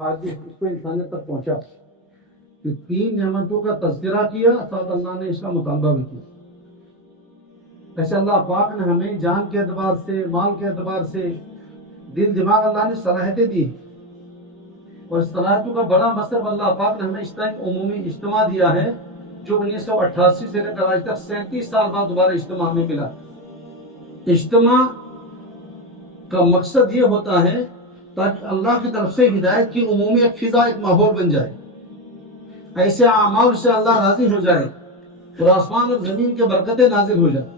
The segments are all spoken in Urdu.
آج بھی اس کو انسانیت تک پہنچا کہ 3 نعمتوں کا تذکرہ کیا، ساتھ اللہ نے اس کا مطالبہ بھی کیا۔ ایسے اللہ پاک نے ہمیں جان کے اعتبار سے، مال کے اعتبار سے، دل دماغ اللہ نے صلاحیتیں دی، اور اس صلاحیتوں کا بڑا مصرف اللہ پاک نے ہمیں اس طرح ایک عمومی اجتماع دیا ہے جو 1988 سے لے کر آج تک 37 سال بعد دوبارہ اجتماع ہمیں ملا۔ اجتماع کا مقصد یہ ہوتا ہے تاکہ اللہ کی طرف سے ہدایت کی عمومی ایک فضا، ایک ماحول بن جائے، ایسے اعمال سے اللہ راضی ہو جائے اور آسمان اور زمین کے برکتیں نازل ہو جائے۔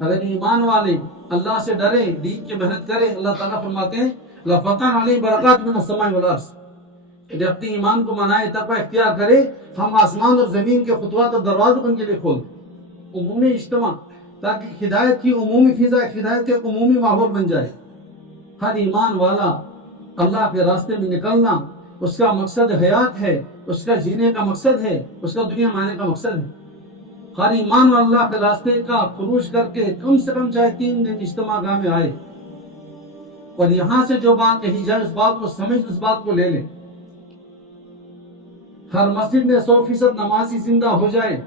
اگر ایمان والے اللہ سے ڈرے، دین کی محنت کرے، اللہ تعالیٰ فرماتے ہیں لَفَتَحْنَا عَلَيْهِمْ بَرَكَاتٍ مِنَ السَّمَاءِ وَالْأَرْضِ، جب اپنے ایمان کو منائے، تقوی اختیار کرے، ہم آسمان اور زمین کے خطوات اور دروازوں کو ان کے لیے کھول دیں۔ عمومی اجتماع تاکہ ہدایت کی عمومی فضا، ہدایت کے ایک عمومی ماحول بن جائے۔ ہر ایمان والا اللہ کے راستے میں نکلنا اس کا مقصد حیات ہے، اس کا جینے کا مقصد ہے، اس کا دنیا میں آنے کا مقصد ہے۔ ہر ایمان والا اللہ کے راستے کا خروج کر کے کم سے کم چاہے 3 دن اجتماع گاہ میں آئے، اور یہاں سے جو بات کہی جائے اس بات کو سمجھ، اس بات کو لے لے۔ ہر مسجد میں 100% نمازی زندہ ہو جائے،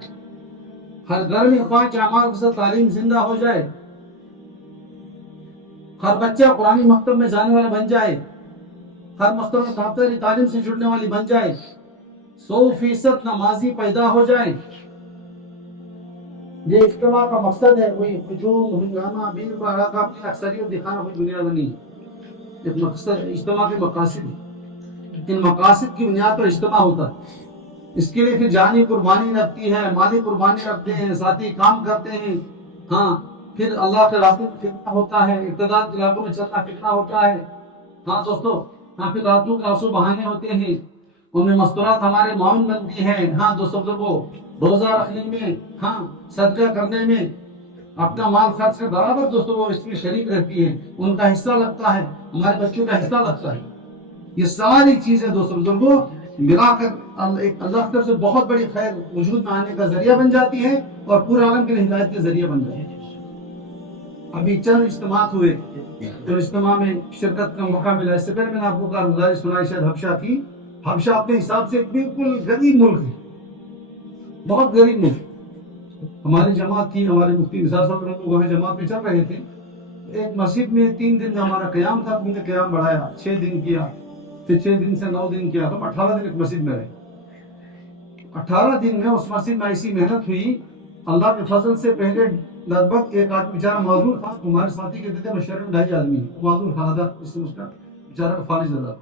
ہر گھر میں 5 اعمال کے ساتھ تعلیم زندہ ہو جائے، ہر بچہ قرآن مکتب میں جانے والا بن جائے، ہر مستقبل دفتری تعلیم سے جڑنے والی بن جائے، 100% نمازی پیدا ہو جائے۔ یہ اجتماع کا مقصد ہے، کوئی ہجوم، ہنگامہ، بھیڑ بھڑکا، اپنی اکثریت دکھانا کوئی بنیاد نہیں ہے۔ ایک مقصد اجتماع کے مقاصد ہیں، ان مقاصد کی بنیاد پر اجتماع ہوتا ہے۔ اس کے لیے پھر جانی قربانی لگتی ہے، مالی قربانی رکھتے ہیں، ساتھی کام کرتے ہیں، ہاں پھر اللہ کے راستے میں پھرنا ہوتا ہے، اقتدار کے علاقوں میں چلنا پھرنا ہوتا ہے، ہاں دوستو، ہاں پھر راتوں کے آنسو بہانے ہوتے ہیں، ان میں مستورات ہمارے معاون بنتی ہیں، ہاں دوستو بزرگوں، روزہ رکھنے میں، ہاں صدقہ کرنے میں، اپنا مال خرچ کے برابر دوستو وہ اس میں شریک رہتی ہیں، ان کا حصہ لگتا ہے، ہمارے بچوں کا حصہ لگتا ہے۔ یہ ساری چیزیں دوستو بزرگوں ملا کر ایک اللہ کی طرف سے بہت بڑی خیر وجود میں آنے کا ذریعہ بن جاتی ہے، اور پورے عالم کے لیے ہدایت کے ذریعہ بن جاتی ہے۔ ابھی چند اجتماعات ہوئے، جو اجتماع میں شرکت کا موقع ملا، اس سے پہلے میں نے آپ کو کارگزاری سنائی شاید حبشہ کی۔ حبشہ اپنے حساب سے ایک بالکل غریب ملک ہے، بہت غریب ملک۔ ہماری جماعت تھی، ہمارے مفتی نثار صاحب لوگ وہاں جماعت میں چل رہے تھے، ایک مسجد میں 3 دن کا ہمارا قیام تھا، ہم نے قیام بڑھایا، 6 دن کیا، پھر 6 دن سے 9 دن کیا، ہم 18 دن ایک مسجد میں رہے۔ 18 دن میں اس مسجد میں ایسی محنت ہوئی، اللہ کے فضل سے پہلے لگ بھگ ایک آدمی بیچارہ معذور تھا، ہمارے ساتھی کہتے تھے مشورے میں 2.5 آدمی معذور حالت، اس سے اس کا بیچارہ کا فالج نظر۔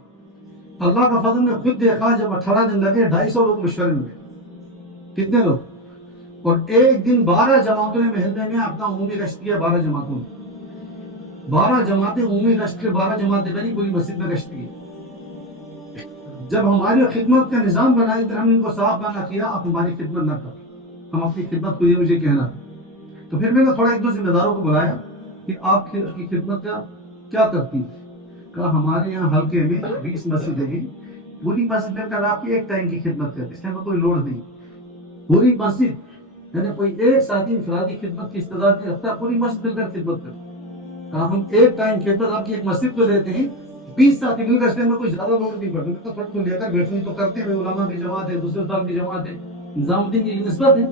اللہ کا فضل نے خود دیکھا، جب 18 دن لگے 250 لوگ مشورے میں بیٹھے، کتنے لوگ، اور ایک دن 12 جماعتوں نے محلے میں اپنا عمومی گشت کیا، 12 جماعتوں نے، 12 جماعتیں عمومی گشت کے 12 جماعتیں بنی، پوری مسجد میں گشت کی۔ جب ہماری خدمت کا نظام بنائی تو ہم ان کو صاف منع کیا، آپ ہماری خدمت نہ کریں، ہم اپنی خدمت کو یہ مجھے کہنا ہے۔ تو پھر میں نے تھوڑا 1-2 ذمہ داروں کو بلایا کہ آپ کی خدمت کا کیا کرتی ہے؟ کہا ہمارے یہاں حلقے میں 20 مسجدیں ہیں، پوری مسجد میں کر آپ کی ایک ٹائم کی خدمت کرتے، اس میں کوئی لوڈ نہیں، پوری مسجد، یعنی کوئی ایک ساتھی انفرادی خدمت کی استعداد نہیں رکھتا، پوری مسجد مل کر خدمت کرتے۔ کہا ہم ایک ٹائم خدمت آپ کی ایک مسجد کو دیتے ہیں، 20 ساتھی مل کر، اس میں کوئی زیادہ لوڈ نہیں پڑتا، تھوڑا تو لے کر بیٹھنی تو کرتے ہیں، علماء کی جماعت ہے، دوسرے استاد کی جماعت ہے، نظام الدین کی نسبت ہے۔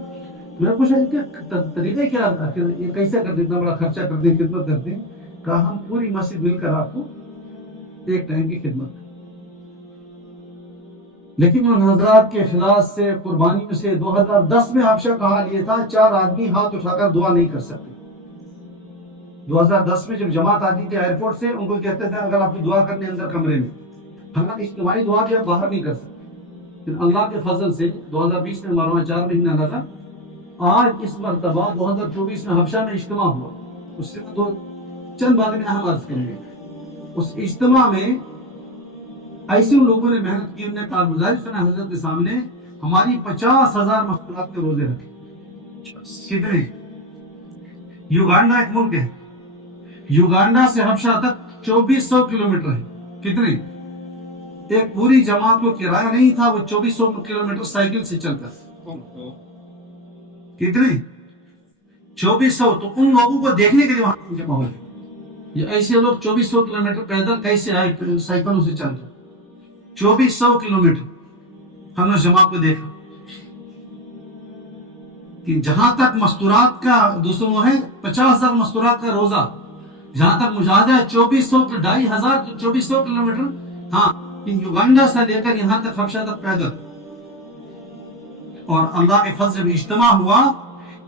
میں پوچھا کہ طریقہ کیا، یہ کیسے کرتے، اتنا بڑا خرچہ کرتے ہیں، خدمت کرتے ہیں؟ کہا ہم پوری مسجد مل کر آپ کو ایک ٹائم کی خدمت کریں۔ لیکن ان حضرات کے اخلاص سے، قربانیوں سے 2010 میں حبشہ کا حال یہ تھا، 4 آدمی ہاتھ اٹھا کر دعا نہیں کر سکتے۔ 2010 میں جب جماعت آتی تھی ایئرپورٹ سے، ان کو کہتے تھے اگر آپ کی دعا کرنے اندر کمرے میں، حالانکہ اجتماعی دعا بھی آپ باہر نہیں کر سکتے۔ پھر اللہ کے فضل سے 2020 میں ہمارا 4 مہینہ لگا، آج اس مرتبہ 2024 میں حبشہ میں اجتماع ہوا۔ اس سے تو چند باتیں میں اہم عرض کریں گے۔ اس اجتماع میں ایسے لوگوں نے محنت کی، انہوں نے کارگزاری سنا حضرت کے سامنے، ہماری 50,000 مقبولات کے روزے رکھے۔ کتنے؟ یوگانڈا ایک ملک ہے، یوگانڈا سے حبشہ تک 2400 کلومیٹر ہے۔ کتنے؟ ایک پوری جماعت کو کرایہ نہیں تھا، وہ 2400 کلومیٹر سائیکل سے چل کر۔ کتنے؟ 2400۔ تو ان لوگوں کو دیکھنے کے لیے وہاں جمع ہو گئے۔ یہ ایسے لوگ 2400 کلومیٹر پیدل کیسے آئے سائیکلوں سے چل کر؟ 2400 کلومیٹر ہم نے جماعت کو دیکھا کہ جہاں تک مستورات کا دوستوں وہ ہے 50,000 مستورات کا روزہ، جہاں تک مجاہدہ ہے 2400 کلومیٹر، ہاں یوگنڈا سے لے کر یہاں تک حبشہ تک پیدل. اور اللہ کے فضل سے اجتماع ہوا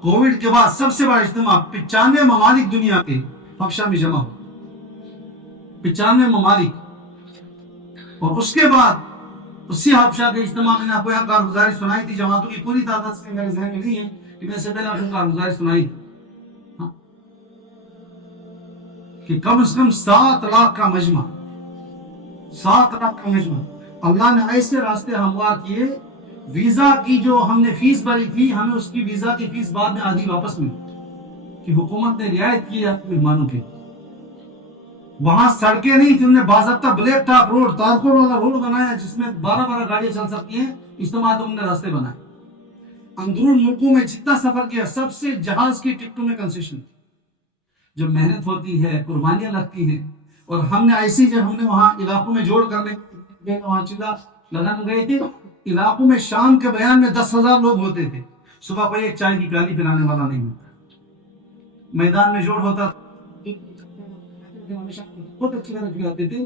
کووڈ کے بعد سب سے بڑا اجتماع 95 ممالک دنیا کے حبشہ میں جمع ہو، 95 ممالک. اور اس کے بعد اسی حبشہ کے اجتماع میں نے آپ کو یہاں کارگزاری سنائی تھی، جماعتوں کی پوری تعداد سے میرے ذہن میں نہیں ہے کہ میں سے پہلے آپ کو کارگزاری سنائی تھی کہ کم از کم 7 لاکھ کا مجمع، 7 لاکھ کا مجمع. اللہ نے ایسے راستے ہموار کیے، ویزا کی جو ہم نے فیس بھری تھی ہمیں اس کی ویزا کی فیس بعد میں آدھی واپس ملی کہ حکومت نے رعایت کی ہے مہمانوں کی. وہاں سڑکیں نہیں تھی، انہوں نے باضابطہ بلیک ٹاپ روڈ، تارکول والا روڈ بنایا جس میں 12 گاڑیاں چل سکتی ہیں. اجتماع تو انہوں نے راستے بنائے. اندرون ملکوں میں جتنا سفر کیا سب سے جہاز کی ٹکٹوں میں کنسیشن. جب محنت ہوتی ہے، قربانیاں لگتی ہیں، اور ہم نے ایسی جب ہم نے وہاں علاقوں میں جوڑ کر وہاں چلا لگن گئے تھے، علاقوں میں شام کے بیان میں 10,000 لوگ ہوتے تھے. صبح کو ایک چائے کی پیالی پلانے والا نہیں ہوتا. میدان میں جوڑ ہوتا بہت اچھی طرح پلاتے تھے.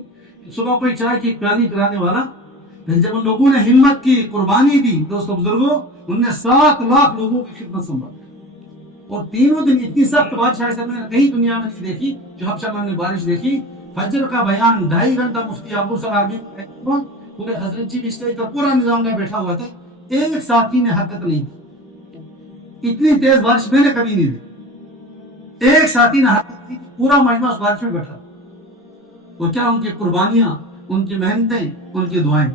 صبح کوئی چائے کی پیالی پلانے والا. جب ان لوگوں نے ہمت کی، قربانی دی، دوستوں بزرگوں، انہوں نے 7 لاکھ لوگوں کی خدمت سنبھالی. اور تینوں دن اتنی سخت بات شاید میں نے کہیں دنیا میں نہیں دیکھی جو حبشہ میں نے بارش دیکھی. فجر کا بیان 2.5 گھنٹہ مفتی ابو صاحب پورے حضرت جی اسٹیج پر پورا نظام میں بیٹھا ہوا تھا، ایک ساتھی نے حرکت نہیں کی. اتنی تیز بارش میں نے کبھی نہیں دی. ایک ساتھی نے حرکت کی، پورا مجمع اس بارش میں بیٹھا. وہ کیا ان کی قربانیاں، ان کی محنتیں، ان کی دعائیں.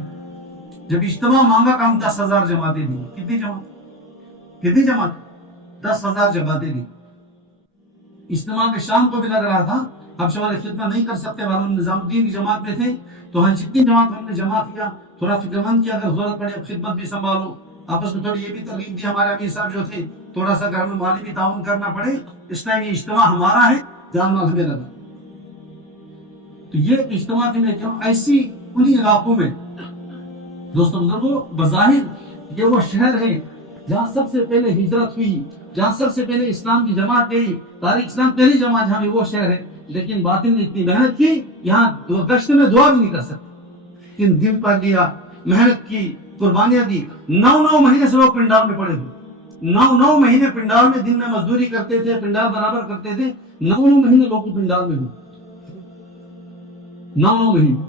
جب اجتماع مانگا کہ ہم 10,000 جماعتیں دی. کتنی جماعت؟ 10,000 جماعتیں دی. اجتماع کے شام کو بھی لگ رہا تھا حبشہ والے خدمت نہیں کر سکتے، والوں نظام الدین کی جماعت میں تھے، تو ہم جتنی جماعت ہم نے جمع کیا، تھوڑا فکر مند کیا اگر ضرورت پڑے خدمت بھی سنبھالو. آپس میں تھوڑی یہ بھی ترغیب دی ہمارے امیر صاحب جو تھے، تھوڑا سا گھر میں مالی بھی تعاون کرنا پڑے، اس طرح یہ اجتماع ہمارا ہے، جان مال ہمیں لگا. تو یہ اجتماع کے میں کیوں ایسی انہی علاقوں میں دوستوں بزرگوں، بظاہر یہ وہ شہر ہے جہاں سب سے پہلے ہجرت ہوئی، جہاں سب سے پہلے اسلام کی جماعت گئی، تاریخ اسلام پہلی جماعت جہاں وہ شہر ہے. لیکن باطن نے اتنی محنت کی، یہاں گشت میں دعا بھی نہیں کر سکتے. ان دن پر لیا، محنت کی، قربانیاں دی. 9 مہینے سے لوگ پنڈال میں پڑے ہوئے. 9 مہینے پنڈال میں دن میں مزدوری کرتے تھے، پنڈال برابر کرتے تھے. 9 مہینے لوگ پنڈال میں ہوئے. 9 مہینے.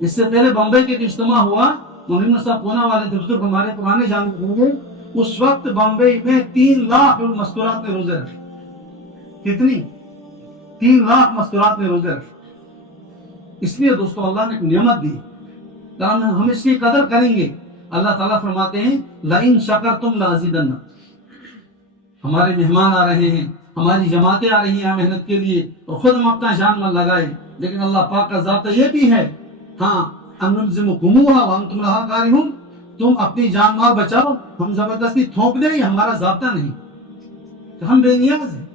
اس سے پہلے بمبئی کے اجتماع ہوا، محمد صاحب پونا والے تھے، بزرگ ہمارے پرانے جانتے ہوں گے. اس وقت بمبئی میں 3 لاکھ مستورات میں روزے رکھے. کتنی؟ 3 لاکھ مستورات میں روزے رکھے. اس لیے دوستو اللہ نے نعمت دی، ہم اس کی قدر کریں گے. اللہ تعالیٰ فرماتے ہیں لَإِن شَكَرْتُمْ لَأَزِيدَنَّكُمْ. ہمارے مہمان آ رہے ہیں، ہماری جماعتیں آ رہی ہیں محنت کے لیے، اور خود ہم اپنا جان مال لگائے. لیکن اللہ پاک کا ضابطہ یہ بھی ہے، ہاں أَنُلْزِمُكُمُوهَا وَأَنْتُمْ لَهَا كَارِهُونَ. تم اپنی جان مال بچاؤ، ہم زبردستی تھوپ دیں، یہ ہمارا ضابطہ نہیں کہ ہم بے نیاز ہیں.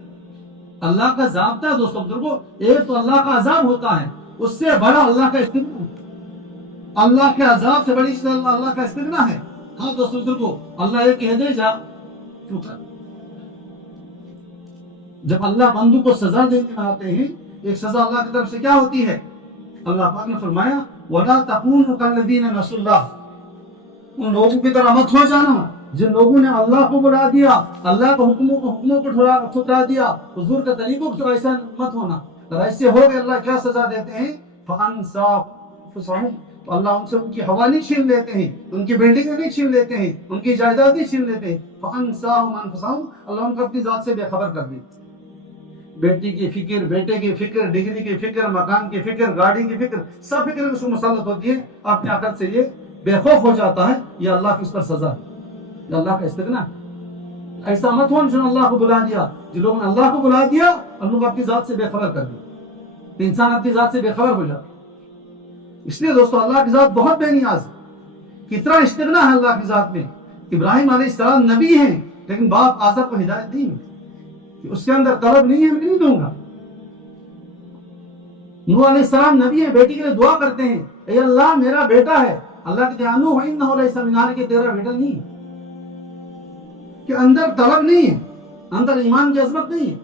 اللہ کا ضابطہ دوستوں بزرگوں، ایک تو اللہ کا عذاب ہوتا ہے، اس سے بڑا اللہ کا استغنا ہے. اللہ کے عذاب سے بڑی چیز اللہ کا استغنا ہے. ہاں دوستوں بزرگوں، اللہ یہ کہہ دے جا تو کر. جب اللہ بندوں کو سزا دینے آتے ہیں، ایک سزا اللہ کی طرف سے کیا ہوتی ہے؟ اللہ پاک نے فرمایا وَلَا تَكُونُوا كَالَّذِينَ نَسُوا اللَّهَ. ان لوگوں کی طرح مت ہو جانا جن لوگوں نے اللہ کو بلا دیا، اللہ کے حکموں کو ٹھکرا دیا. حضور کے طریقوں کو ایسا مت ہونا. اگر ایسے ہو گئے اللہ کیا سزا دیتے ہیں؟ فَأَنْسَاهُمْ. تو اللہ ان سے ان کی حوالے چھین لیتے ہیں، ان کی بلڈنگیں نہیں چھین لیتے ہیں، ان کی جائیدادیں چھین لیتے ہیں. فَأَنْسَاهُمْ أَنفُسَهُمْ. اللہ ان کو اپنی ذات سے بے خبر کر دیتے. بیٹی کی فکر، بیٹے کی فکر، ڈگری کی فکر، مکان کی فکر، گاڑی کی فکر، سب فکر اس کو مسلط ہوتی ہے. اپنے عقل سے یہ بے خوف ہو جاتا ہے، یہ اللہ کی اس پر سزا ہے، یہ اللہ کا استغنا ہے. ایسا مت ہو جن اللہ کو بلا دیا، جن لوگوں نے اللہ کو بلا دیا اور لوگ اپنی ذات سے بے خبر کر دیا. انسان اپنی ذات سے بے خبر ہو جاتا. اس لیے دوستو اللہ کی ذات بہت بے نیاز ہے. کتنا استغنا ہے اللہ کی ذات میں. ابراہیم علیہ السلام نبی ہیں، لیکن باپ آزر کو ہدایت نہیں ہے کہ اس کے اندر طلب نہیں ہے، میں نہیں دوں گا. نوح علیہ السلام نبی ہے، بیٹی کے لیے دعا کرتے ہیں، اے اللہ میرا بیٹا ہے، اللہ کہتے ہیں نوح انہ لیس من اہلک، کہ تیرا بیٹا نہیں ہے، کہ اندر طلب نہیں ہے، اندر ایمان کی عظمت نہیں ہے،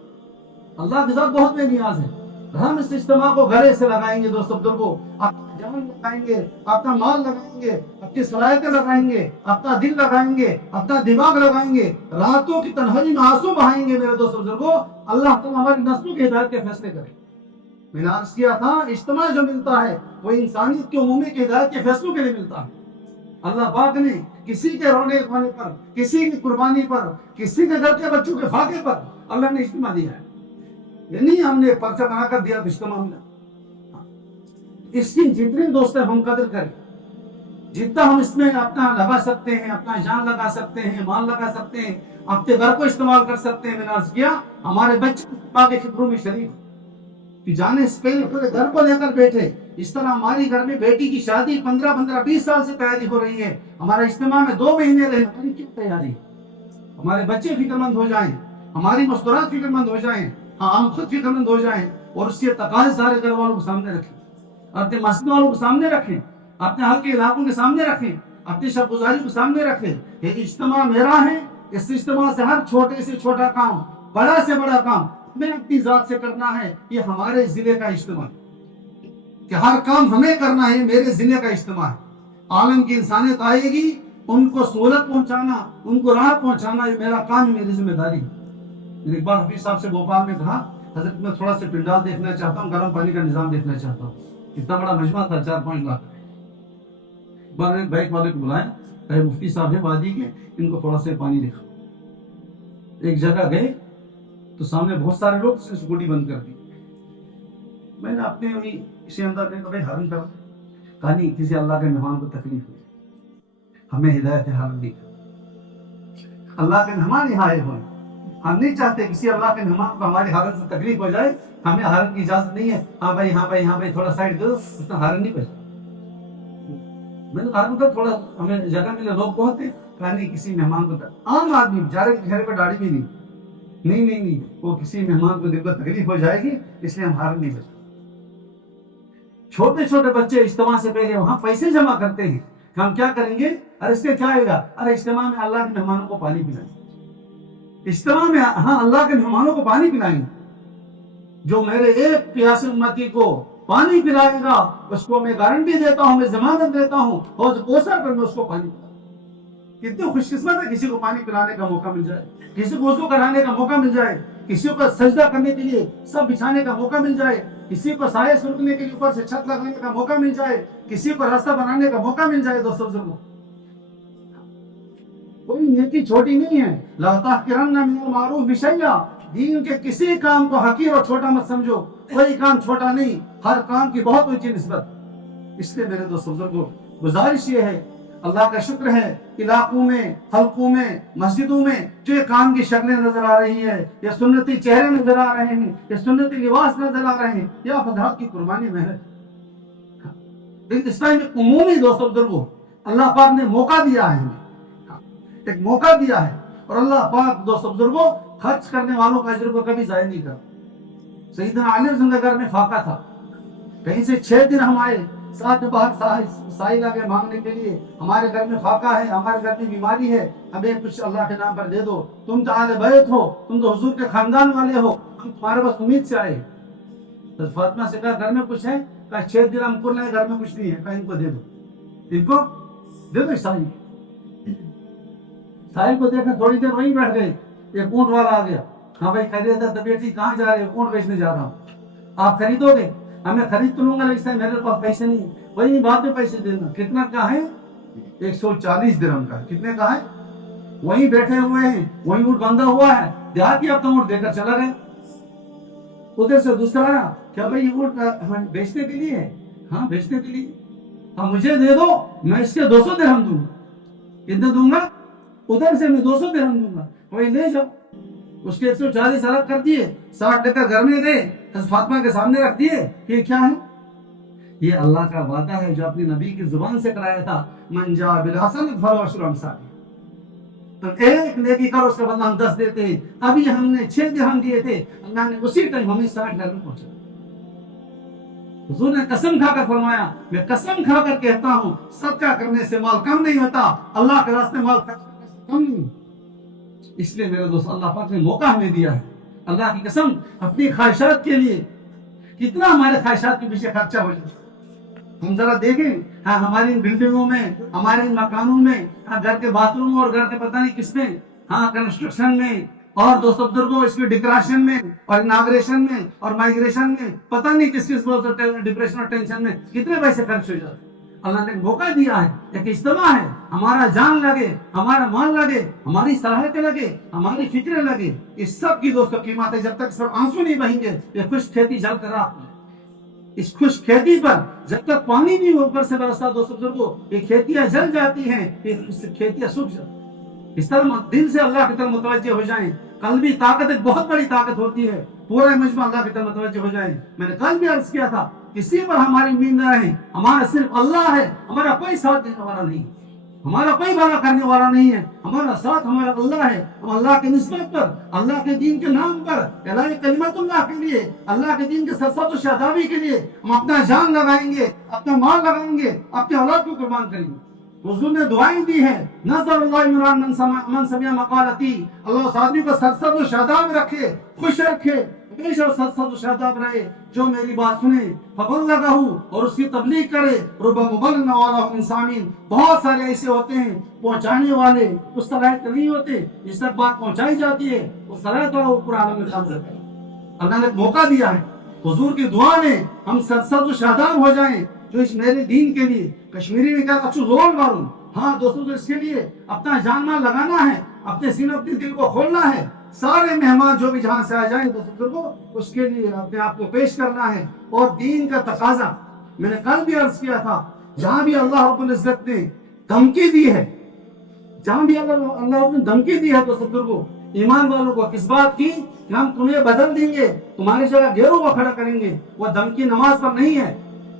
اللہ کے ساتھ بہت بے نیاز ہے۔ ہم اس اجتماع کو گلے سے لگائیں گے دوستو بزرگوں، اپنا جان لگائیں گے، اپنا مال لگائیں گے، اپنی صلاحیتیں لگائیں گے، اپنا دل لگائیں گے، اپنا دماغ لگائیں گے، راتوں کی تنہائی میں آنسو بہائیں گے میرے دوستو بزرگوں، اللہ تعالیٰ ہماری نسلوں کی ہدایت کے فیصلے کرے۔ میں نے عرض کیا تھا اجتماع جو ملتا ہے وہ انسانیت کی عمومی کی ہدایت کے فیصلوں کے لیے ملتا ہے۔ اللہ پاک نے کسی کے رونے کھانے پر، کسی کی قربانی پر، کسی کے گھر کے بچوں کے فاقے پر اللہ نے اجتماع دیا ہے، یہ نہیں ہم نے پرچہ بنا کر دیا اجتماع میں۔ اس کی جتنی دوست ہم قدر کریں، جتنا ہم اس میں اپنا لگا سکتے ہیں، اپنا جان لگا سکتے ہیں، مال لگا سکتے ہیں، اپنے گھر کو استعمال کر سکتے ہیں۔ میں نے عرض کیا ہمارے بچے اجتماع کے فکروں میں شریک کہ جانے سے پہلے پورے گھر کو لے کر بیٹھے۔ اس طرح ہماری گھر میں بیٹی کی شادی 15-20 سال سے تیاری ہو رہی ہے، ہمارا اجتماع میں 2 مہینے رہے، ہماری کیا تیاری؟ ہمارے بچے فکر مند ہو جائیں، ہماری مستورات فکر مند ہو جائیں، ہم خود فکر مند ہو جائیں، اور اس کے تقاضے سارے گھر والوں کو سامنے رکھیں، اپنے مسجد والوں کو سامنے رکھیں، اپنے حل کے علاقوں کے سامنے رکھیں، اپنی شب گزاری کو سامنے رکھیں۔ یہ اجتماع میرا ہے، اس اجتماع سے ہر چھوٹے سے چھوٹا کام، بڑا سے بڑا کام میں اپنی ذات سے کرنا ہے۔ یہ ہمارے ضلع کا اجتماع کہ ہر کام ہمیں کرنا ہے، میرے ضلع کا اجتماع ہے۔ عالم کی انسانیت آئے گی، ان کو سہولت پہنچانا، ان کو راحت پہنچانا، یہ میرا کام ہے، میری ذمہ داری ہے۔ ایک بار حفیظ صاحب سے بھوپال میں کہا حضرت میں تھوڑا سا پنڈال دیکھنا چاہتا ہوں، گرم پانی کا نظام دیکھنا چاہتا ہوں۔ اتنا بڑا مجمع تھا، 4-5 لاکھ۔ بائک والے کو بلائیں، کہے مفتی صاحب ہے وادی کے، ان کو تھوڑا سا پانی دکھاؤ۔ ایک جگہ گئے تو سامنے بہت سارے لوگ سکوٹی بند کر دی۔ میں نے اپنے اسی اندر میں کبھی حرم کر کہا نہیں، کسی اللہ کے مہمان کو تکلیف ہوئی، ہمیں ہدایت حرم دی۔ اللہ کے مہمان یہاں آئے ہوئے، ہم نہیں چاہتے کسی اللہ کے مہمان کو ہماری حرم سے تکلیف ہو جائے، ہمیں حرم کی اجازت نہیں ہے۔ ہاں بھائی ہاں بھائی ہاں بھائی تھوڑا سائڈ دو، اتنا حرم نہیں بچا۔ میں نے کہا کہ تھوڑا ہمیں جگہ ملے، لوگ بہت ہیں، کہا نہیں کسی مہمان کو، عام آدمی بیچارے کے چہرے پہ داڑھی بھی نہیں، وہ کسی مہمان کو دل کو تکلیف ہو جائے گی، اس لیے ہم حرم نہیں بچا۔ چھوٹے چھوٹے بچے اجتماع سے پہلے وہاں پیسے جمع کرتے ہیں کہ ہم کیا کریں گے، ارے اس سے کیا آئے گا، ارے اجتماع میں اللہ کے مہمانوں کو پانی پلائیں گے، اجتماع میں ہاں اللہ کے مہمانوں کو پانی پلائیں گے۔ جو میرے ایک پیاسے امتی کو پانی پلائے گا، اس کو میں گارنٹی دیتا ہوں، میں ضمانت دیتا ہوں، اور کوثر پر میں اس کو پانی پلاؤں۔ کتنے خوش قسمت ہے کسی کو پانی پلانے کا موقع مل جائے، کسی کو وضو کرانے کا موقع مل جائے، کسی کو سجدہ کرنے کے لیے سب بچھانے کا موقع مل جائے، کسی کو سائے سرکنے کے لیے اوپر سے چھت لگانے کا موقع مل جائے، کسی کو راستہ بنانے کا موقع مل جائے۔ دوستوں بزرگوں، کوئی نیکی چھوٹی نہیں ہے۔ لا تحقرن من المعروف شیئا، دین کے کسی کام کو حقیر اور چھوٹا مت سمجھو، کوئی کام چھوٹا نہیں، ہر کام کی بہت اونچی نسبت۔ اس لیے میرے دوستوں بزرگوں، گزارش یہ ہے، اللہ کا شکر ہے، علاقوں میں، حلقوں میں، مسجدوں میں جو یہ کام کی شکلیں نظر آ رہی ہیں، یہ سنتی چہرے نظر آ رہے ہیں، یہ سنتی لباس نظر آ رہے ہیں، یہ حضرات کی قربانی محنت۔ لیکن اس ٹائم عمومی دوستوں بزرگوں، اللہ پاک نے موقع دیا ہے ہمیں، ایک موقع دیا ہے، اور اللہ پاک دوستوں بزرگوں خرچ کرنے والوں کا اجر کو کبھی ضائع نہیں کرتا۔ سیدنا علی رضی اللہ عنہ کے گھر میں فاقہ تھا، کہیں سے 6 دن ہم آئے، ساتھ میں باہر سائل آگے مانگنے کے لیے، ہمارے گھر میں فاقہ ہے، ہمارے گھر میں بیماری ہے، ہمیں کچھ اللہ کے نام پر دے دو، تم تو اہل بیت ہو، تم تو حضور کے خاندان والے ہو، ہم تمہارے پاس امید سے آئے۔ تو فاطمہ سے کہا گھر میں کچھ ہے، کہا 6 دن ہم کو لیں، گھر میں کچھ نہیں ہے، کہا ان کو دے دو، ان کو دے دو۔ ساحل کو دیکھا، تھوڑی دیر وہیں بیٹھ گئے، ایک اونٹ والا آ گیا، ہاں بھائی خرید ہے، طبیعت ٹھیک، کہاں جا رہے ہو؟ اونٹ بیچنے جا رہا ہوں، آپ خریدو گے؟ ہمیں خرید تو لوں گا، لیکن میرے پاس پیسے نہیں، وہی بعد میں پیسے دینا۔ کتنا کا ہے؟ 140 درہم کا۔ کتنے کا ہے؟ وہیں بیٹھے ہوئے ہیں، وہیں اونٹ بندھا ہوا ہے، دیہاتی اب تو اونٹ دے کر چلا گیا۔ ادھر سے دوسرا آیا، کیا بھائی یہ اونٹ بیچنے کے لیے ہے؟ ہاں بیچنے کے لیے، ہاں مجھے دے دو، میں اس کے 200 درہم دوں گا۔ کتنے دوں گا؟ ادھر سے میں 200 درہم دوں گا، وہی لے جاؤ۔ اس کے 140 الگ کر دیے، 60 لے کر گھر میں گئے، حضرت فاطمہ کے سامنے رکھ دیے۔ یہ کیا ہے؟ یہ اللہ کا وعدہ ہے جو اپنی نبی کی زبان سے کرایا تھا، من جاء بالحسنۃ فلہ عشر امثالها۔ تو ایک نیکی کرو، اس کا بدلہ ہم 10 دیتے ہیں۔ ابھی ہم نے 6 درہم دیے تھے، اللہ نے اسی ٹائم ہمیں 60 درہم پہنچا۔ حضور نے قسم کھا کر فرمایا میں قسم کھا کر کہتا ہوں صدقہ کرنے سے مال کم نہیں ہوتا، اللہ کے راستے مال خرچ کرنے سے کم نہیں۔ اس لیے میرے دوست اللہ پاک نے موقع ہمیں دیا ہے، اللہ کی قسم اپنی خواہشات کے لیے کتنا ہمارے خواہشات کے پیچھے خرچہ ہو جائے۔ ہم ذرا دیکھیں، ہاں ہماری ان بلڈنگوں میں، ہمارے ان مکانوں میں، ہاں گھر کے باتھ روم اور گھر کے پتہ نہیں کس میں، ہاں کنسٹرکشن میں اور دوستوں بزرگوں اس کی ڈیکوریشن میں اور اناگریشن میں اور مائگریشن میں پتہ نہیں کس ڈپریشن اور ٹینشن میں کتنے پیسے خرچ ہو جاتے۔ اللہ نے موقع دیا ہے، ایک اجتماع ہے، ہمارا جان لگے، ہمارا مال لگے، ہماری صلاحیتیں لگے، ہماری فکریں لگے، اس سب کی دوستوں قیمت ہے۔ جب تک سب آنسو نہیں بہیں گے یہ خوش کھیتی جل کر راکھ ہے۔ اس خوش کھیتی پر جب تک پانی نہیں اوپر سے برستا دوستوں بزرگوں، یہ کھیتیاں جل جاتی ہیں، یہ کھیتیاں سوکھ جاتی ہیں۔ اس طرح دل سے اللہ کی طرف متوجہ ہو جائیں۔ قلبی طاقت ایک بہت بڑی طاقت ہوتی ہے، پورا مجمع اللہ کی طرف متوجہ ہو جائیں۔ میں نے کل بھی عرض کیا تھا کسی پر ہماری امید نہ رہے، ہمارا صرف اللہ ہے، ہمارا کوئی ساتھ دینے والا نہیں، ہمارا کوئی بھلا کرنے والا نہیں ہے، ہمارا ساتھ ہمارا اللہ ہے۔ ہم اللہ کے نسبت پر، اللہ کے دین کے نام پر، اعلاء کلمت اللہ کے لیے، اللہ کے دین کے سرسبز و شادابی کے لیے ہم اپنا جان لگائیں گے، اپنا مال لگائیں گے، اپنے اولاد کو قربان کریں گے۔ حضور نے دعائیں دی ہیں، نظر اللہ عمران من سمع مقالتی، اللہ اس آدمی کو سرسبز و شاداب رکھے، خوش رکھے، ہمیشہ سرسبز و شاداب رہے جو میری بات سنے فبلغہ اور اس کی تبلیغ کرے۔ رب مبلغ وعلیہ من سامعین، بہت سارے ایسے ہوتے ہیں پہنچانے والے، اس صلاحیت نہیں ہوتے جس تک بات پہنچائی جاتی ہے اس صلاحیت والا وہ پورا عالم میں کام کرتا ہے۔ اللہ نے موقع دیا ہے، حضور کی دعا میں ہم سرسبز و شاداب ہو جائیں، جو اس میرے دین کے لیے کشمیری میں کہا اچھو زور ماروں۔ ہاں دوستوں اس کے لیے اپنا جان مال لگانا ہے، اپنے سینوں اپنے دل کو کھولنا ہے، سارے مہمان جو بھی جہاں سے آ جائیں دوستوں کو اس کے لیے اپنے آپ کو پیش کرنا ہے۔ اور دین کا تقاضا میں نے کل بھی عرض کیا تھا، جہاں بھی اللہ رب العزت نے دھمکی دی ہے، جہاں بھی اللہ نے دھمکی دی ہے دوستوں کو ایمان والوں کو کس بات کی کہ ہم تمہیں بدل دیں گے، تمہاری جگہ غیروں کو کھڑا کریں گے، وہ دھمکی نماز پر نہیں ہے،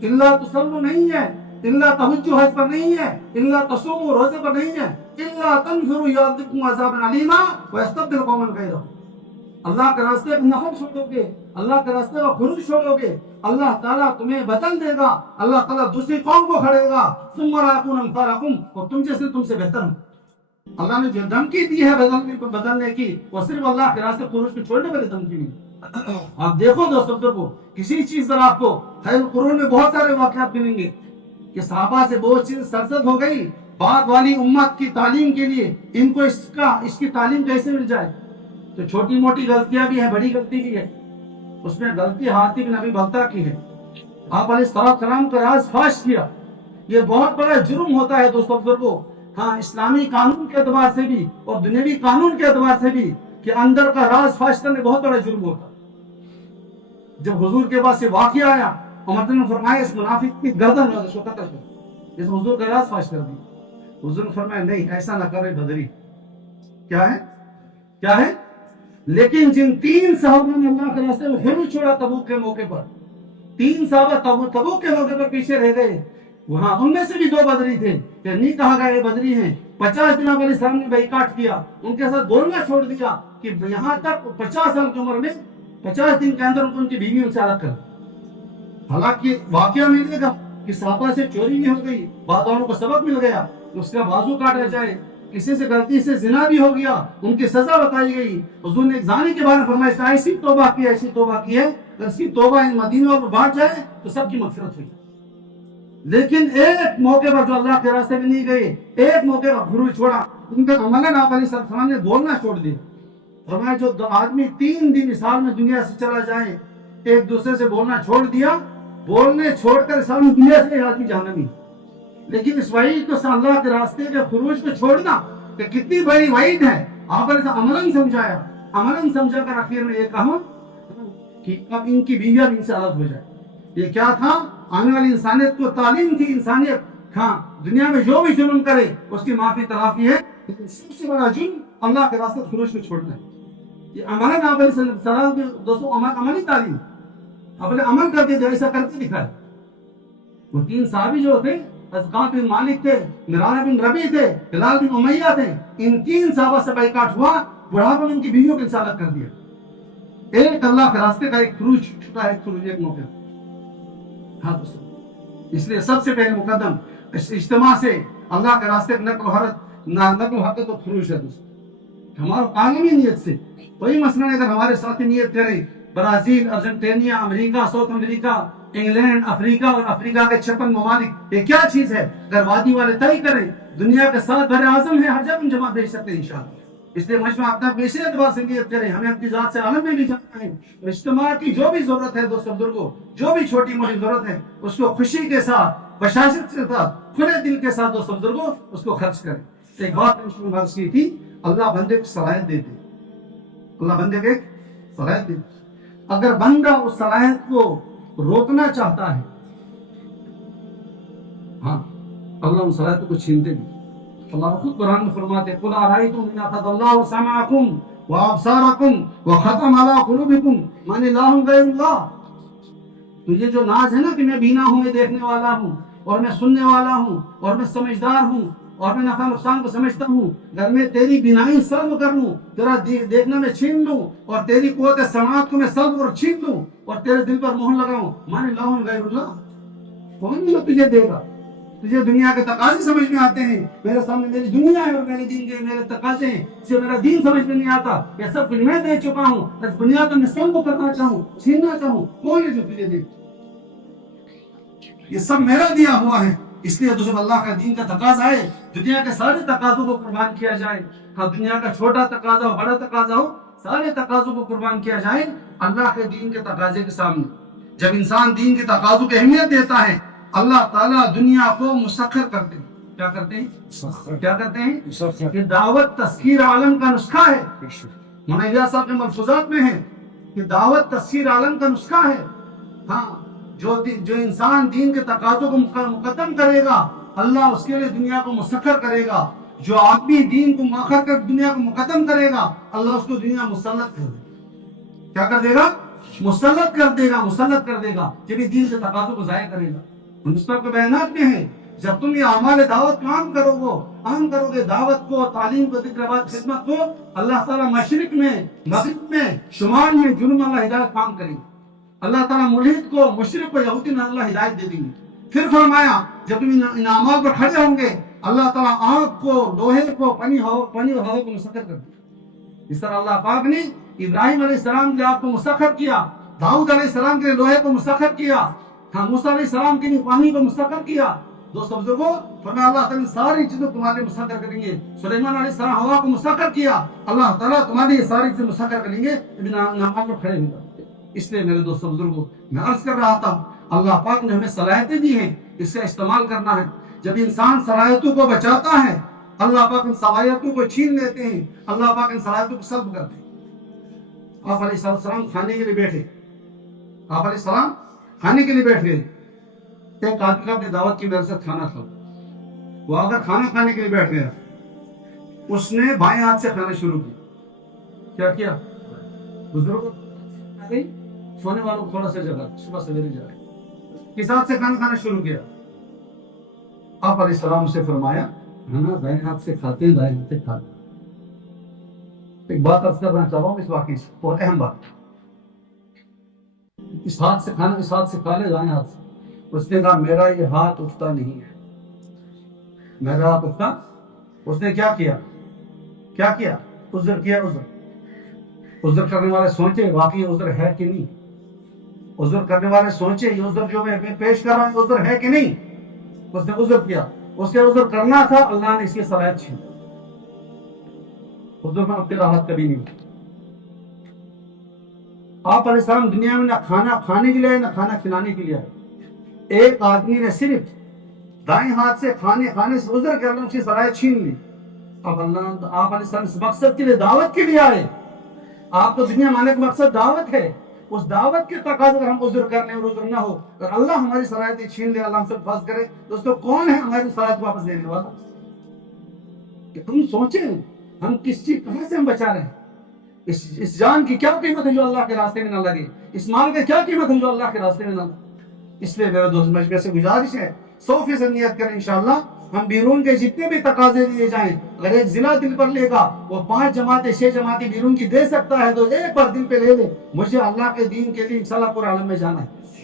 اللہ تصلو نہیں ہے، اللہ تحجو حج پر نہیں ہے، اللہ تصومو روزے پر نہیں ہے، اللہ تنفروا یعذبکم عذابا علیما ویستبدل قوما غیرکم۔ اللہ کے راستے کا نفل چھوڑو گے، اللہ کے راستے کا خروج چھوڑو گے، اللہ تعالیٰ تمہیں بدل دے گا، اللہ تعالیٰ دوسری قوم کو کھڑے گا، ثم لا یکون امثالکم، اور تم جیسے تم سے بہتر ہوں۔ اللہ نے جو دھمکی دی ہے بدلنے کی وہ صرف اللہ کے راستے خروج کو چھوڑنے والی دھمکی نہیں۔ آپ دیکھو دوستوں کو کسی چیز پر آپ کو خیر القرون میں بہت سارے واقعات ملیں گے کہ صحابہ سے بہت چیز سرزد ہو گئی بعد والی امت کی تعلیم کے لیے، ان کو اس کی تعلیم کیسے مل جائے۔ تو چھوٹی موٹی غلطیاں بھی ہیں، بڑی غلطی بھی ہے، اس میں غلطی حاتم بن ابی بلتہ کی ہے، آپ علیہ السلام کا راز فاش کیا، یہ بہت بڑا جرم ہوتا ہے دوستوں بزرگوں۔ ہاں اسلامی قانون کے اعتبار سے بھی اور دنیاوی قانون کے اعتبار سے بھی کہ اندر کا راز فاش کرنے بہت بڑا جرم ہوتا ہے۔ جب حضور کے پاس یہ واقعہ آیا عمر نے فرمایا اس منافق کی گردن کو قتل کر، اس حضور کا راز فاش کر دی۔ حضور نے فرمایا نہیں ایسا نہ کرے بدری، کیا ہے لیکن جن 3 صحابہ نے اللہ کے راستے میں خروج چھوڑا تبوک کے موقع پر، 3 صحابہ تبوک کے موقع پر پیچھے رہ گئے، وہاں ان میں سے بھی 2 بدری تھے کہ نہیں کہا گیا یہ بدری ہیں۔ 50 دن علیہ السلام نے بائیکاٹ کیا، ان کے ساتھ بولنا چھوڑ دیا کہ یہاں تک 50 سال کی عمر میں 50 دن کے اندر ان کی بیوی ان سے الگ کر۔ حالانکہ واقعہ ملے گا کہ صحابہ سے چوری بھی ہو گئی، بعض والوں کو سبق مل گیا، اس کا بازو کاٹا جائے، کسی سے غلطی سے زنا بھی ہو گیا، ان کی سزا بتائی گئی۔ حضور نے ایک زانی کے بارے میں فرمایا ایسی توبہ کی ہے اگر اس کی توبہ ان مدینہ پر بانٹ جائے تو سب کی مغفرت ہوئی۔ لیکن ایک موقع پر جو اللہ کے راستے میں نہیں گئے، ایک موقع پر خروج چھوڑا، ان کا عملاً آپ علیہ السلام نے بولنا چھوڑ دیا۔ فرمایا جو آدمی 3 دن اس حال میں دنیا سے چلا جائے، ایک دوسرے سے بولنا چھوڑ دیا، بولنے چھوڑ کر سامنے دنیا سے آدمی جہنمی۔ لیکن اس وعید کو اللہ کے راستے کے خروج کو چھوڑنا کہ کتنی بڑی وعید ہے، آپ نے عملاً سمجھایا، عملاً سمجھا کر آخر میں یہ کہا کہ اب ان کی بیویاں ان سے الگ ہو جائے۔ یہ کیا تھا؟ آنے والی انسانیت کو تعلیم تھی، انسانیت ہاں دنیا میں جو بھی جرم کرے اس کی معافی تلافی ہے، لیکن سب سے بڑا جرم اللہ کے راستے خروج کو چھوڑنا ہے۔ یہ عملاً آپ علیہ السلام کے دوستوں عملی تعلیم اپنے عمل کر کے ایسا کرتے دکھائے۔ وہ 3 صحابی جو تھے، اسقاط بن مالک تھے، مرارہ بن ربیع تھے، ہلال بن امیہ تھے، ان 3 صحابہ سے بائیکاٹ ہوا، بڑھاپے میں ان کی بیویوں کی انسالت کر دیا۔ ایک اللہ کے راستے کا ایک خروج چھوٹا ہے، ایک موقع۔ ہاں دوستو، اس لیے سب سے پہلے مقدم اس اجتماع سے اللہ کے راستے میں نقل و حرکت و خروج ہے دوستو، ہمارا عالمی نیت سے کوئی مسئلہ نہیں۔ اگر ہمارے ساتھی نیت کریں، برازیل، ارجنٹینیا، امریکہ، ساؤتھ امریکہ، انگلینڈ، افریقہ اور افریقہ کے 56 ممالک، یہ کیا چیز ہے؟ اگر وادی والے طے کریں، دنیا کے 7 بر اعظم ہیں، ہر جگہ ہم جماعت بھیج سکتے ہیں انشاءاللہ۔ اس لیے مجمع اپنا اسی اعتبار سے نیت کریں، ہمیں اپنی ذات سے عالم میں بھی جانا ہے۔ اجتماع کی جو بھی ضرورت ہے دوست بزرگوں، جو بھی چھوٹی موٹی ضرورت ہے، اس کو خوشی کے ساتھ، بشاشت کے ساتھ، کھلے دل کے ساتھ دوست بزرگوں اس کو خرچ کریں۔ ایک بات میں نے عرض کی تھی، اللہ بندے کو صلاحیت دیتے، اللہ بندے کو ایک صلاحیت دیتے۔ اگر بندہ اس صلاحیت کو روکنا چاہتا ہے، ہاں اللہ ان صلاحیتوں کو چھینتے بھی۔ اللہ خود قرآن میں فرماتے ہیں، قُلْ أَرَأَيْتُمْ إِنْ أَخَذَ اللَّهُ سَمْعَكُمْ وَأَبْصَارَكُمْ وَخَتَمَ عَلَىٰ قُلُوبِكُمْ مَنِ إِلَٰهٌ غَيْرُ اللَّهِ۔ تو یہ جو ناز ہے نا کہ میں بینا ہوں، میں دیکھنے والا ہوں، اور میں سننے والا ہوں، اور میں سمجھدار ہوں، اور میں نفع نقصان کو سمجھتا ہوں، اگر میں تیری بینائی سلب کر لوں، تیرا دیکھنا میں چھین لوں، اور تیری قوت سماعت کو میں سلب اور چھین لوں، اور تیرے دل پر مہر لگاؤں، مَنِ إِلَٰهٌ غَيْرُ اللَّهِ، کون جو تجھے دے گا؟ تجھے دنیا کے تقاضے سمجھ میں آتے ہیں، میرے سامنے میری دنیا ہے اور میرے دین کے میرے تقاضے ہیں، اسے میرا دین سمجھ میں نہیں آتا، یہ سب کچھ میں دے چکا ہوں، اس بنیاد پر میں سلب کرنا چاہوں، چھیننا چاہوں، کون ہے جو تجھے دے؟ یہ سب میرا دیا ہوا ہے۔ اس لیے دوستو اللہ کا دین کا تقاضا ہے، دنیا کے سارے تقاضوں کو قربان کیا جائے، ہاں دنیا کا چھوٹا تقاضا ہو، بڑا تقاضا ہو، سارے تقاضوں کو قربان کیا جائے اللہ کے دین کے تقاضے کے سامنے۔ جب انسان دین کے تقاضوں کی اہمیت دیتا ہے، اللہ تعالیٰ دنیا کو مسخر کرتے ہیں۔ کیا کرتے ہیں؟ کیا کرتے ہیں؟ کہ دعوت تسخیر عالم کا نسخہ ہے۔ مولانا الیاس صاحب کے ملفوظات میں ہے کہ دعوت تسخیر عالم کا نسخہ ہے۔ ہاں جو انسان دین کے تقاضوں کو مقدم کرے گا، اللہ اس کے لیے دنیا کو مسخر کرے گا۔ جو آدمی دین کو مؤخر کر دنیا کو مقدم کرے گا، اللہ اس کو دنیا مسلط کر دے گا۔ کیا کر دے گا؟ مسلط کر دے گا، مسلط کر دے گا، جب یہ دین کے تقاضوں کو ضائع کرے گا۔ مصطفیٰ کے بیانات میں ہے، جب تم یہ اعمال دعوت کو عام کرو گے، دعوت کو، تعلیم کو، ذکر بات، خدمت کو، اللہ تعالیٰ مشرق میں، مغرب میں، شمال میں، جنوب میں اللہ ہدایت کام کریں گے۔ اللہ تعالیٰ ملحد کو، مشرق کو، یہودی میں اللہ ہدایت دے دیں گے۔ پھر فرمایا جب تم ان اعمال پر کھڑے ہوں گے، اللہ تعالیٰ آگ کو، لوہے کو، پانی اور ہوا کو مسخر کر دے گا۔ اس طرح اللہ پاک نے ابراہیم علیہ السلام کے لیے آگ کو مسخر کیا، داؤد علیہ السلام کے لیے لوہے کو مسخر کیا، ہاں موسیٰ علیہ السلام کے لیے پانی کو مسخر کیا۔ دوستو بزرگوں، فرمایا اللہ تعالیٰ ساری چیزوں تمہارے لیے مسخر کریں گے۔ سلیمان علیہ السلام ہوا کو مسخر کیا، اللہ تعالیٰ تمہاری یہ ساری چیزیں مسخر کریں گے، نماز پر کھڑے ہوگا۔ اس لیے میرے دوستو بزرگوں، میں عرض کر رہا تھا، اللہ پاک نے ہمیں صلاحیتیں دی ہیں، اس کا استعمال کرنا ہے۔ جب انسان صلاحیتوں کو بچاتا ہے، اللہ پاک ان صلاحیتوں کو چھین لیتے ہیں، اللہ پاک ان صلاحیتوں کو سلب کرتے ہیں۔ آپ علیہ السلام کھانے کے لیے بیٹھے، آپ علیہ السلام کھانے کے لیے بیٹھ گئے، ایک آدمی کا اپنی دعوت کی وجہ سے کھانا تھا، وہ اگر کھانا کھانے کے لیے بیٹھ گیا، اس نے بائیں ہاتھ سے کھانا شروع کیا۔ کیا بزرگ سونے والوں کو تھوڑا سا جگہ، صبح سویرے جا رہے کس ہاتھ سے کھانا کھانا شروع کیا؟ آپ علیہ السلام سے فرمایا، کھانا دائیں ہاتھ سے کھاتے ہیں، دائیں ہاتھ سے کھاتے ہیں۔ ایک بات عرض کرنا چاہتا ہوں اس واقعے سے، بہت اہم بات، اس ہاتھ سے کھانا اس ہاتھ سے کھا لے، دائیں ہاتھ سے۔ اس نے کہا میرا یہ ہاتھ اٹھتا نہیں ہے، میرا ہاتھ اٹھتا۔ اس نے کیا کیا؟ عذر کیا، عذر کرنے والے سوچے واقعی عذر ہے کہ نہیں، عذر کرنے والے سوچے یہ عذر جو میں پیش کر رہا ہوں عذر ہے کہ نہیں۔ اس نے عذر کیا، اس کے عذر کرنا تھا، اللہ نے اس کی صلاحیت چھین۔ عذر میں تیرا ہاتھ کبھی نہیں۔ آپ علیہ السلام دنیا میں نہ کھانا کھانے کے لیے آئے، نہ کھانا کھلانے کے لیے آئے۔ ایک آدمی نے صرف دائیں ہاتھ سے کھانے سے عذر کر لیں، اس کی صلاحیت چھین لی۔ اب آپ علیہ السلام اس مقصد کے لیے دعوت کے لیے آئے، آپ کو دنیا میں آنے کا مقصد دعوت ہے، اس دعوت کے تقاضے اگر ہم عذر کر لیں اور عذر نہ ہو، اگر اللہ ہماری صلاحیتیں چھین لے، اللہ ہم سے فاس کرے، دوستو کون ہے ہماری صلاحیت واپس لینے والا؟ کہ تم سوچیں ہم کس چیز کہاں سے ہم بچا رہے ہیں؟ اس جان کی کیا قیمت ہے جو اللہ کے راستے میں نہ لگے؟ اس مال کی کیا قیمت ہے جو اللہ کے راستے میں نہ لگے؟ اس لیے میرے دوست مجمع سے گزارش ہے 100% نیت کریں انشاءاللہ، ہم بیرون کے جتنے بھی تقاضے لیے جائیں، اگر ایک ضلع دل پر لے گا، وہ 5 جماعتیں 6 جماعتیں بیرون کی دے سکتا ہے، تو ایک پر دل پہ لے لے، مجھے اللہ کے دین کے لیے انشاءاللہ پورے عالم میں جانا ہے۔